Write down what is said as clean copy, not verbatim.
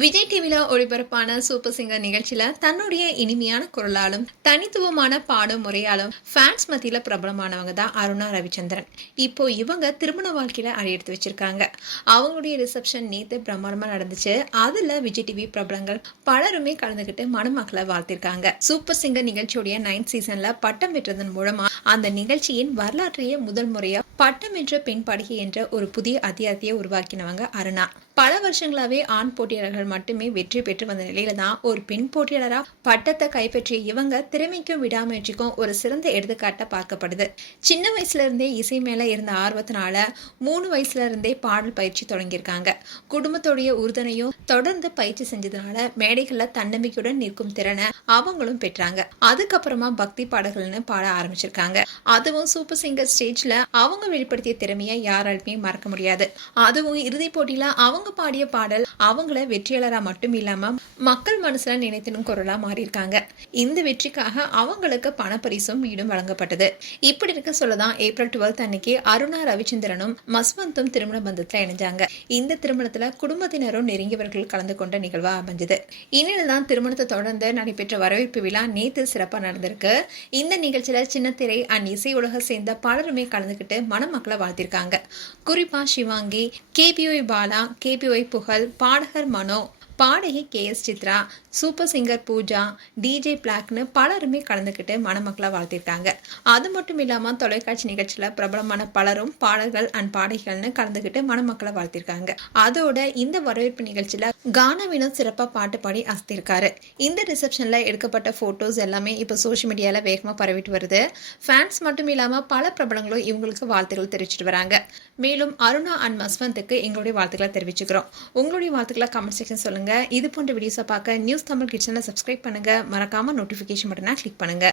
விஜய் டிவில ஒளிபரப்பான super singer நிகழ்ச்சியில தன்னுடைய இனிமையான குரலாலும் தனித்துவமான பாடும் முறையாலும் ஃபேன்ஸ் மத்தியில பிரபலமானவங்க தான் அருணா ரவிச்சந்திரன். இப்போ இவங்க திருமண வாழ்க்கையில அடியெடுத்து வச்சிருக்காங்க. அவங்களுடைய ரிசப்ஷன் நேத்து பிரம்மாண்டமா நடந்துச்சு. அதுல விஜய் டிவி பிரபலங்கள் பலருமே கலந்துகிட்டு மணமக்களை வாழ்த்திருக்காங்க. சூப்பர் சிங்கர் நிகழ்ச்சியுடைய 9th சீசன்ல பட்டம் பெற்றதன் மூலமா அந்த நிகழ்ச்சியின் வரலாற்றையே முதல் முறையா பட்டம் வென்ற பெண் பாடகி என்ற ஒரு புதிய அத்தியாயத்தையே உருவாக்கினவங்க அருணா. பல வருஷங்களாவே ஆண் போட்டியாளர்கள் மட்டுமே வெற்றி பெற்று வந்த நிலையில தான் ஒரு பெண் போட்டியாளரா பட்டத்தை கைப்பற்றிய இவங்க திறமைக்கும் விடாமுயற்சிக்கும் ஒரு சிறந்த எடுத்துக்காட்ட பார்க்கப்படுது. சின்ன வயசுல இருந்தே இசை மேல இருந்த ஆர்வத்தினால 3 வயசுல இருந்தே பாடல் பயிற்சி தொடங்கியிருக்காங்க. குடும்பத்துடைய உறுதுணையும் தொடர்ந்து பயிற்சி செஞ்சதுனால மேடைகள்ல தன்னம்பிக்கையுடன் நிற்கும் திறனை அவங்களும் பெற்றாங்க. அதுக்கப்புறமா பக்தி பாடல்கள்னு பாட ஆரம்பிச்சிருக்காங்க. அதுவும் சூப்பர் சிங்கர் ஸ்டேஜ்ல அவங்க வெளிப்படுத்திய திறமையை யாராலுமே மறக்க முடியாது. அதுவும் இறுதி போட்டியில அவங்க பாடிய பாடல் அவங்கள வெற்றியாளரா மட்டும் இல்லாம மக்கள் மனசுல நினைத்திடும் குரலா மாறியிருக்காங்க. இந்த வெற்றிக்காக அவங்களுக்கு பணப்பரிசும் வீடும் வழங்கப்பட்டது. இப்படி இருக்க சொல்லதான் ஏப்ரல் 12 அன்னைக்கு அருணா ரவிச்சந்திரனும் மஸ்வந்தும் திருமண பந்தத்துல இணைஞ்சாங்க. இந்த திருமணத்துல குடும்பத்தினரும் நெருங்கியவர்கள் கலந்து கொண்ட நிகழ்வா அமைஞ்சது. இந்நிலைதான் திருமணத்தை தொடர்ந்து நடைபெற்ற வரவேற்பு விழா நேத்து சிறப்பா நடந்திருக்கு. இந்த நிகழ்ச்சியில சின்னத்திரை அண்ட் இசை உலக சேர்ந்த பலருமே கலந்துகிட்டு மணமக்களை வாழ்த்திருக்காங்க. குறிப்பா சிவாங்கி, கேபிஒய் பாலா, கேபிஒய் புகழ், பாடகர் மனோ, பாடகி KS Chithra, super singer Pooja, DJ பிளாக்னு பலருமே கலந்துக்கிட்டு மணமக்களை வாழ்த்திருக்காங்க. அது மட்டும் இல்லாம தொலைக்காட்சி நிகழ்ச்சியில பிரபலமான பலரும் பாடல்கள் அண்ட் பாடகிகள்னு கலந்துக்கிட்டு மணமக்களை வாழ்த்திருக்காங்க. அதோட இந்த வரவேற்பு நிகழ்ச்சியில கானா வினோத் சிறப்பா பாட்டு பாடி அசத்திருக்காரு. இந்த ரிசப்ஷன்ல எடுக்கப்பட்ட போட்டோஸ் எல்லாமே இப்போ சோஷியல் மீடியால வேகமா பரவிட்டு வருது. ஃபேன்ஸ் மட்டும் இல்லாம பல பிரபலங்களும் இவங்களுக்கு வாழ்த்துக்கள் தெரிவிச்சிட்டு வராங்க. மேலும் அருணா அண்ட் மஸ்வந்துக்கு எங்களுடைய வாழ்த்துக்களை தெரிவிச்சுக்கிறோம். உங்களுடைய வாழ்த்துக்களை கமெண்ட் செக்ஷன் சொல்லுங்க. இது போன்ற வீடியோஸை பார்க்க நியூஸ் தமிழ் கிட்சனை சப்ஸ்கிரைப் பண்ணுங்க. மறக்காம நோட்டிஃபிகேஷன் பட்டனை கிளிக் பண்ணுங்க.